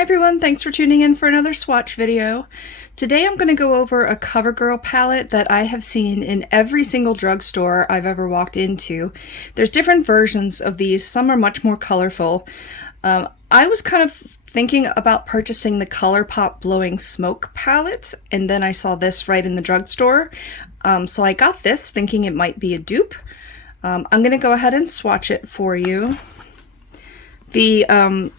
Hi everyone, thanks for tuning in for another swatch video. Today I'm going to go over a Covergirl palette that I have seen in every single drugstore I've ever walked into. There's different versions of these, some are much more colorful. I was kind of thinking about purchasing the ColourPop Blowing Smoke palette, and then I saw this right in the drugstore. So I got this thinking it might be a dupe. I'm going to go ahead and swatch it for you. The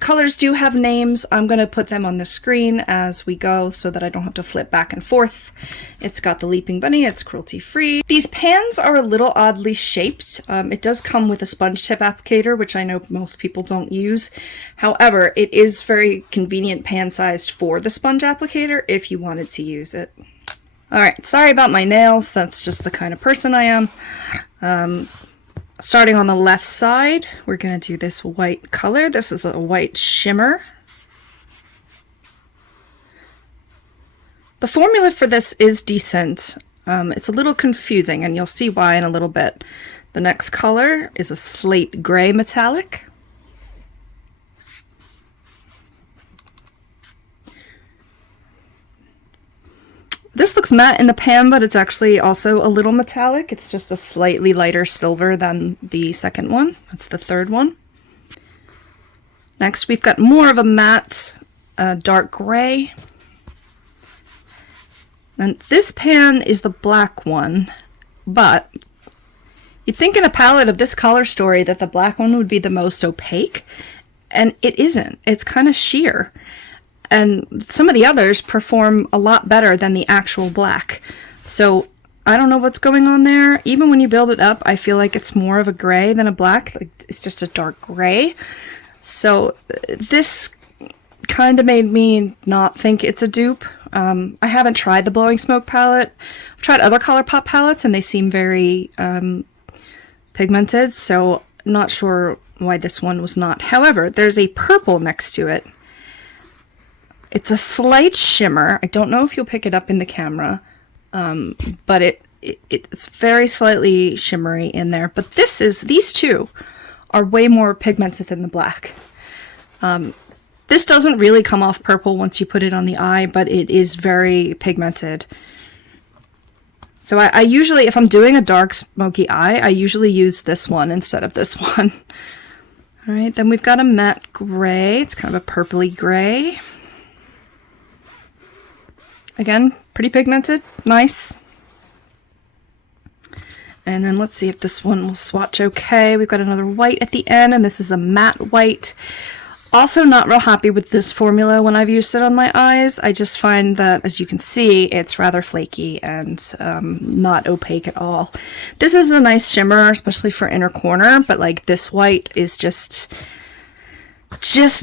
colors do have names. I'm going to put them on the screen as we go so that I don't have to flip back and forth. It's got the Leaping Bunny, it's cruelty free. These pans are a little oddly shaped. It does come with a sponge tip applicator, which I know most people don't use. However, it is very convenient pan sized for the sponge applicator if you wanted to use it. Alright, sorry about my nails, that's just the kind of person I am. Starting on the left side, we're going to do this white color. This is a white shimmer. The formula for this is decent. It's a little confusing, and you'll see why in a little bit. The next color is a slate gray metallic. This looks matte in the pan, but it's actually also a little metallic. It's just a slightly lighter silver than the second one. That's the third one. Next, we've got more of a matte dark gray. And this pan is the black one, but you'd think in a palette of this color story that the black one would be the most opaque, and it isn't. It's kind of sheer. And some of the others perform a lot better than the actual black. So I don't know what's going on there. Even when you build it up, I feel like it's more of a gray than a black. Like, it's just a dark gray. So this kind of made me not think it's a dupe. I haven't tried the Blowing Smoke palette. I've tried other ColourPop palettes and they seem very pigmented, so not sure why this one was not. However, there's a purple next to it. It's a slight shimmer. I don't know if you'll pick it up in the camera, but it's very slightly shimmery in there. But these two are way more pigmented than the black. This doesn't really come off purple once you put it on the eye, but it is very pigmented. So I usually, if I'm doing a dark smoky eye, I usually use this one instead of this one. All right, then we've got a matte gray. It's kind of a purpley gray. Again, pretty pigmented, nice. And then let's see if this one will swatch okay. We've got another white at the end, and this is a matte white. Also not real happy with this formula when I've used it on my eyes. I just find that, as you can see, it's rather flaky and not opaque at all. This is a nice shimmer, especially for inner corner, but like this white is just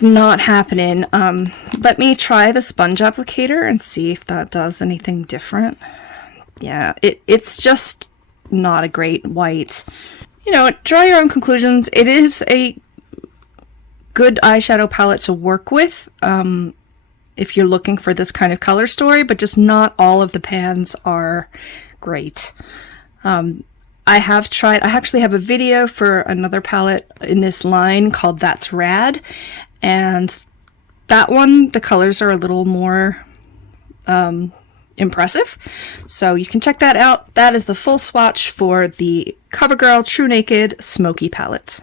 not happening. Let me try the sponge applicator and see if that does anything different. Yeah, it's just not a great white. You know, draw your own conclusions. It is a good eyeshadow palette to work with if you're looking for this kind of color story, but just not all of the pans are great. I actually have a video for another palette in this line called That's Rad, and that one, the colors are a little more impressive. So you can check that out. That is the full swatch for the Covergirl truNAKED Smoky palette.